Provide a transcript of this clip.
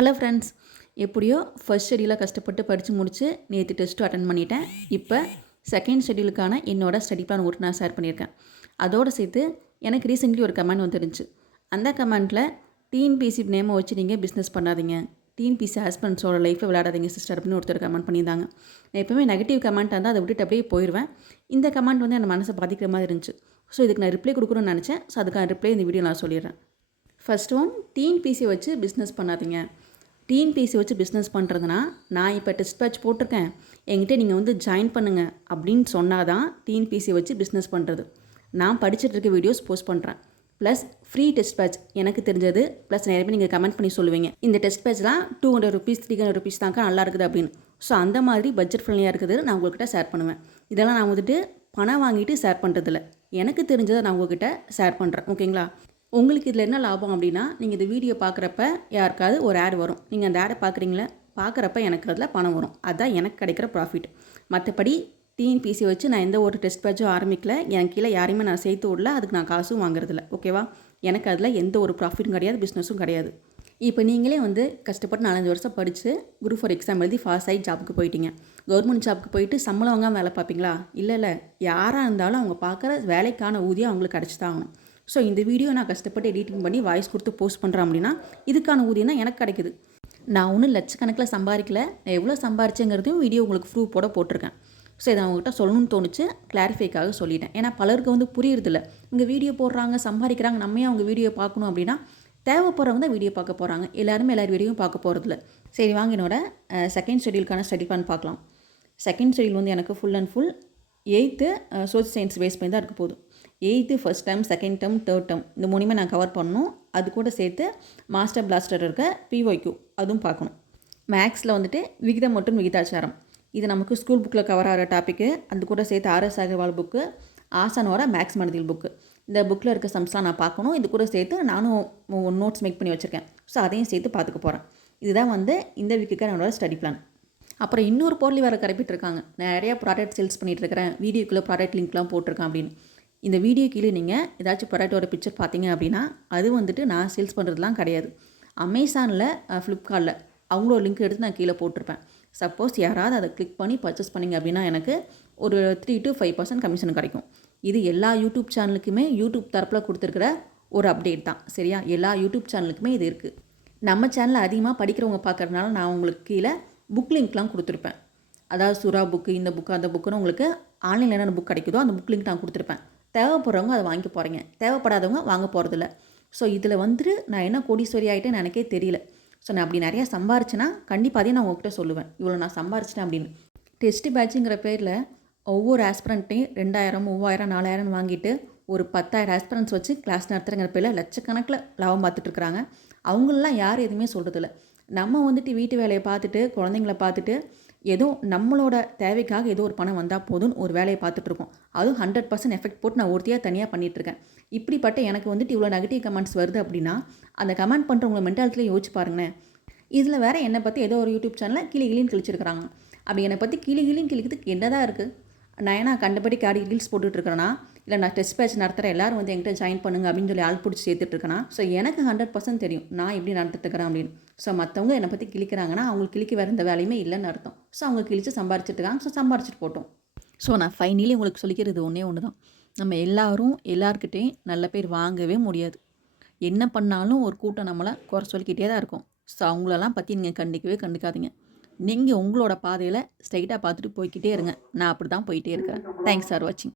Hello friends எப்படியோ first ஷெடியூலில் கஷ்டப்பட்டு படித்து முடித்து நேற்று டெஸ்ட்டும் அட்டன் பண்ணிட்டேன். இப்போ செகண்ட் ஷெடியூலுக்கான என்னோடய ஸ்டடி பிளான் ஒரு நான் ஷேர் பண்ணியிருக்கேன். அதோடு சேர்த்து எனக்கு ரீசெண்ட்லி ஒரு கமெண்ட் வந்துருந்துச்சு. அந்த கமெண்ட்டில் டிஎன்பிசி நேமை வச்சு நீங்கள் பிஸ்னஸ் பண்ணாதீங்க. டிஎன்பிசி ஹஸ்பண்ட்ஸோட லைஃப்பை விளையாடாதீங்க சிஸ்டர் அப்படின்னு ஒருத்தர் கமெண்ட் பண்ணியிருந்தாங்க. நான் எப்போவுமே நெகட்டிவ் கமெண்ட் இருந்தால் அதை விட்டுட்டு அப்படியே போயிடுவேன் இந்த கமெண்ட் வந்து என் மனசை பாதிக்கிற மாதிரி இருந்துச்சு. ஸோ இதுக்கு நான் ரிப்ளை கொடுக்கணும்னு நினச்சேன். ஸோ அதுக்கான ரிப்ளை இந்த வீடியோ நான் சொல்லிடுறேன். ஃபஸ்ட் ஒன் டிஎன்பிசி வச்சு பிஸ்னஸ் பண்ணாதீங்க. டிஎன்பிஎஸ்சி வச்சு பிஸ்னஸ் பண்ணுறதுனா நான் இப்போ டெஸ்ட் பேட்ச் போட்டிருக்கேன். என்கிட்ட நீங்கள் வந்து ஜாயின் பண்ணுங்கள் அப்படின்னு சொன்னால் தான் டிஎன்பிஎஸ்சி வச்சு பிஸ்னஸ் பண்ணுறது நான் படிச்சுட்டு இருக்க வீடியோஸ் போஸ்ட் பண்ணுறேன் ப்ளஸ் ஃப்ரீ டெஸ்ட் பேட்ச் எனக்கு தெரிஞ்சது. ப்ளஸ் நிறைய பேர் நீங்கள் கமெண்ட் பண்ணி சொல்லுவீங்க. இந்த test பேட்ச்லாம் two hundred rupees three hundred rupees தாங்க நல்லா இருக்குது அப்படின்னு. ஸோ அந்த மாதிரி பட்ஜெட் ஃப்ரெண்ட்லியாக இருக்குது நான் உங்கள்கிட்ட ஷேர் பண்ணுவேன். இதெல்லாம் நான் வந்துட்டு பணம் வாங்கிட்டு ஷேர் பண்ணுறதில்ல எனக்கு தெரிஞ்சதை நான் உங்ககிட்ட ஷேர் பண்ணுறேன் ஓகேங்களா உங்களுக்கு இதில் என்ன லாபம் அப்படின்னா நீங்கள் இந்த வீடியோ பார்க்குறப்ப யாருக்காவது ஒரு ஆட் வரும். நீங்கள் அந்த ஆடை பார்க்குறீங்களே பார்க்குறப்ப எனக்கு அதில் பணம் வரும். அதுதான் எனக்கு கிடைக்கிற ப்ராஃபிட் மற்றபடி டிஎன்பிசி வச்சு நான் எந்த ஒரு டெஸ்ட் பேட்சும் ஆரம்பிக்கல. என் கீழே யாரையுமே நான் சேர்த்து விடல. அதுக்கு நான் காசும் வாங்குறதில்ல. ஓகேவா எனக்கு அதில் எந்த ஒரு ப்ராஃபிட்டும் கிடையாது. பிஸ்னஸும் கிடையாது. இப்போ நீங்களே வந்து கஷ்டப்பட்டு நாலஞ்சு வருஷம் படித்து குரூப் ஃபார் எக்ஸாம் எழுதி ஃபாஸ் ஆகி ஜாப்புக்கு போயிட்டீங்க. கவர்மெண்ட் ஜாப்புக்கு போயிட்டு சம்பளம் வாங்காமல் வேலை பார்ப்பீங்களா? இல்லை இல்லை. யாராக இருந்தாலும் அவங்க பார்க்குற வேலைக்கான ஊதியம் அவங்களுக்கு கிடச்சி தான் ஆகணும். ஸோ இந்த வீடியோ நான் கஷ்டப்பட்டு எடிட்டிங் பண்ணி வாய்ஸ் கொடுத்து போஸ்ட் பண்ணுறேன் அப்படின்னா இதுக்கான ஊதியம் தான் எனக்கு கிடைக்குது. நான் ஒன்றும் லட்சக்கணக்கில் சம்பாதிக்கல. நான் எவ்வளோ சம்பாரிச்சேங்கிறதையும் வீடியோ உங்களுக்கு ப்ரூஃபோட போட்டிருக்கேன். ஸோ இதை அவங்ககிட்ட சொல்லணும்னு தோணுச்சு. கிளாரிஃபைக்காக சொல்லிட்டேன். ஏன்னா பலருக்கு வந்து புரியுறதில்ல. இங்கே வீடியோ போடுறாங்க சம்பாதிக்கிறாங்க நம்மையே அவங்க வீடியோ பார்க்கணும் அப்படின்னா தேவைப்படுறவங்க தான் வீடியோ பார்க்க போகிறாங்க எல்லாருமே எல்லார் வீடியோவும் பார்க்க போகிறதில்ல சரி வாங்க என்னோட செகண்ட் ஷெடியூலுக்கான ஸ்டடி பிளான் பார்க்கலாம். செகண்ட் ஷெடியூல் வந்து எனக்கு full and full eighth social science base பண்ணி தான் இருக்க போதும் eighth first time second term third term இந்த மூணுமே நான் கவர் பண்ணணும். அது கூட சேர்த்து மாஸ்டர் பிளாஸ்டர் இருக்க பிஒய்க்கு அதுவும் பார்க்கணும். மேக்ஸில் வந்துட்டு விகிதம் மற்றும் விகிதாச்சாரம். இது நமக்கு ஸ்கூல் புக்கில் கவர் ஆகிற டாப்பிக்கு அது கூட சேர்த்து ஆர்எஸ் அகர்வால் புக்கு ஆசானோட மேக்ஸ் மனதில் புக்கு இந்த புக்கில் இருக்க சம்ஸ்லாம் நான் பார்க்கணும். இது கூட சேர்த்து நானும் நோட்ஸ் மேக் பண்ணி வச்சுருக்கேன். ஸோ அதையும் சேர்த்து பார்த்துக்க போகிறேன் இதுதான் வந்து இந்த வீக்குக்கு என்னோடய ஸ்டடி பிளான் அப்புறம் இன்னொரு பொருள் வேறு கரைப்பிட்டு இருக்காங்க நிறையா ப்ராடக்ட் சேல்ஸ் பண்ணிகிட்டு இருக்கிறேன். வீடியோக்குள்ளே ப்ராடக்ட் லிங்க்லாம் போட்டிருக்கேன் அப்படின்னு. இந்த வீடியோ கீழே நீங்கள் ஏதாச்சும் ப்ராடக்டோட பிக்சர் பார்த்தீங்க அப்படின்னா அது வந்துட்டு நான் சேல்ஸ் பண்ணுறதுலாம் கிடையாது. அமேசானில் ஃப்ளிப்கார்ட்டில் அவங்களோட லிங்க் எடுத்து நான் கீழே போட்டிருப்பேன். சப்போஸ் யாராவது அதை கிளிக் பண்ணி பர்ச்சேஸ் பண்ணிங்க அப்படின்னா எனக்கு ஒரு three to five percent commission கிடைக்கும். இது எல்லா யூடியூப் சேனலுக்குமே யூடியூப் தரப்பில் கொடுத்துருக்குற ஒரு அப்டேட் தான். சரியா? எல்லா யூடியூப் சேனலுக்குமே இது இருக்குது நம்ம சேனலில் அதிகமாக படிக்கிறவங்க பார்க்குறதுனால நான் உங்களுக்கு கீழே புக் லிங்க்லாம் கொடுத்துருப்பேன். அதாவது சுறா புக்கு இந்த புக்கு அந்த புக்குன்னு உங்களுக்கு ஆன்லைனில் என்னென்ன புக் கிடைக்குதோ அந்த புக் லிங்க் நான் கொடுத்துருப்பேன். தேவைப்படுறவங்க அதை வாங்கி போகிறீங்க தேவைப்படாதவங்க வாங்க போகிறதில்ல ஸோ இதில் வந்துட்டு நான் என்ன கோடீஸ்வரி ஆகிட்டேன்னு எனக்கே தெரியல. ஸோ நான் அப்படி நிறையா சம்பாரிச்சேன்னா கண்டிப்பாக அதையும் நான் உங்ககிட்ட சொல்லுவேன். இவ்வளோ நான் சம்பாரிச்சிட்டேன் அப்படின்னு. டெஸ்ட் பேட்சுங்கிற பேரில் ஒவ்வொரு ஆஸ்பிரண்ட்டையும் ரெண்டாயிரம் மூவாயிரம் நாலாயிரம் வாங்கிட்டு ஒரு பத்தாயிரம் ஆஸ்பிரண்ட்ஸ் வச்சு கிளாஸ் நடத்துகிறங்கிற பேரில் லட்சக்கணக்கில் லாபம் பார்த்துட்ருக்குறாங்க அவங்களெலாம் யார் எதுவுமே சொல்கிறதில்ல நம்ம வந்துட்டு வீட்டு வேலையை பார்த்துட்டு குழந்தைங்கள பார்த்துட்டு ஏதோ நம்மளோட தேவைக்காக ஏதோ ஒரு பணம் வந்தால் போதும்னு ஒரு வேலையை பார்த்துட்ருக்கோம். அதுவும் ஹண்ட்ரட் பர்சன்ட் எஃபெக்ட் போட்டு நான் ஒருத்தியாக தனியாக பண்ணிகிட்ருக்கேன் இப்படிப்பட்ட எனக்கு வந்துட்டு இவ்வளோ நெகட்டிவ் கமெண்ட்ஸ் வருது அப்படின்னா அந்த கமெண்ட் பண்ணுறவங்கள மென்டாலிட்டியில் யோசிச்சு பாருங்களேன். இதில் வேறு என்னை பற்றி ஏதோ ஒரு யூடியூப் சேனலில் கிளி கிளின்னு கிழிச்சிருக்கிறாங்க. அப்படி என்னை பற்றி கிளி கிளின்னு கிழிக்கிறதுக்கு என்ன தான் இருக்குது நான் ஏன்னா கண்டபடி காடி ரீல்ஸ் போட்டுட்ருக்கிறேன்னா இல்லை நான் டெஸ்ட் பேட்ச் நடத்துகிற எல்லாரும் வந்து என்கிட்ட ஜாயின் பண்ணுங்க அப்படின்னு சொல்லி ஆள் பிடிச்சி சேர்த்துட்ருக்கேனா? ஸோ எனக்கு ஹண்ட்ரட் பர்சன்ட் தெரியும். நான் எப்படி நடந்துட்டுருக்கிறேன் அப்படின்னு. ஸோ மற்றவங்க என்னை பற்றி கிழிக்கிறாங்கன்னா அவங்களுக்கு கிழிக்க வேறு இந்த வேலையுமே இல்லைன்னு அர்த்தம். ஸோ அவங்க கிழிச்சு சம்பாரிச்சிட்ருக்காங்க ஸோ சம்பாரிச்சிட்டு போட்டோம். ஸோ நான் ஃபைனலி உங்களுக்கு சொல்லிக்கிறது ஒன்றே ஒன்று தான் நம்ம எல்லாரும் எல்லாருக்கிட்டேயும் நல்ல பேர் வாங்கவே முடியாது. என்ன பண்ணாலும் ஒரு கூட்டம் நம்மளை குறை சொல்லிக்கிட்டே தான் இருக்கும். ஸோ அவங்களெல்லாம் பற்றி நீங்கள் கண்டிக்கவே கண்டுக்காதீங்க. நீங்கள் உங்களோட பாதையில் ஸ்ட்ரைட்டாக பார்த்துட்டு போய்கிட்டே இருங்க. நான் அப்படி தான் போயிட்டே இருக்கிறேன். தேங்க்ஸ் ஃபார் வாட்சிங்